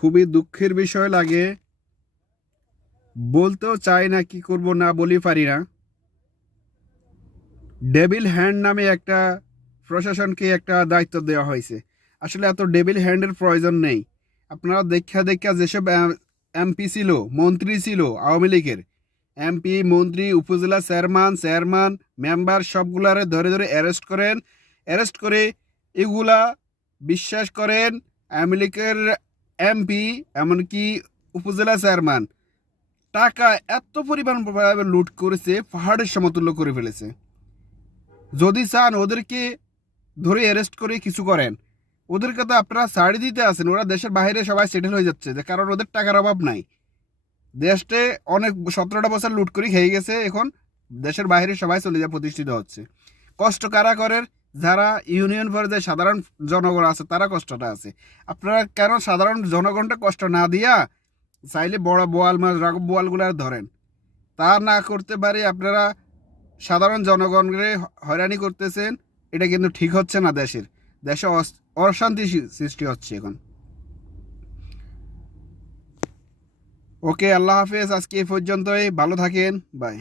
খুবই দুঃখের বিষয় লাগে, বলতেও চাই না, কি করব না বলি পারি না। ডেভিল হ্যান্ড নামে একটা প্রশাসনকে একটা দায়িত্ব দেওয়া হয়েছে। আসলে এত ডেভিল হ্যান্ডের প্রয়োজন নেই। আপনারা দেখা দেখা যেসব এমপি ছিল, মন্ত্রী ছিল আওয়ামী লীগের, এমপি, মন্ত্রী, উপজেলা চেয়ারম্যান মেম্বার সবগুলারে ধরে ধরে অ্যারেস্ট করেন। অ্যারেস্ট করে এগুলা বিশ্বাস করেন আওয়ামী লীগের এমপি, এমনকি উপজেলা চেয়ারম্যান টাকা এত পরিমাণ লুট করেছে, পাহাড়ের সমতুল্য করে ফেলেছে। যদি চান ওদেরকে ধরে অ্যারেস্ট করে কিছু করেন, ওদেরকে তো আপনারা ছাড়ি দিতে আছেন। ওরা দেশের বাইরে সবাই সেটেল হয়ে যাচ্ছে, যে কারণ ওদের টাকার অভাব নাই। দেশে অনেক 17টা বছর লুট করে খেয়ে গেছে, এখন দেশের বাইরে সবাই চলে যায়, প্রতিষ্ঠিত হচ্ছে। কষ্ট কারা করেন? যারা ইউনিয়ন পর্যায়ে সাধারণ জনগণ আছে, তারা কষ্টটা আছে। আপনারা কেন সাধারণ জনগণটা কষ্ট না দিয়া চাইলে বড় বোয়াল মাছ, রাঘব বোয়ালগুলো ধরেন? তা না করতে পারে আপনারা সাধারণ জনগণকে হয়রানি করতেছেন। এটা কিন্তু ঠিক হচ্ছে না। দেশে অশান্তি সৃষ্টি হচ্ছে এখন। ওকে, আল্লাহ হাফেজ। আজকে এই পর্যন্তই, ভালো থাকেন, বাই।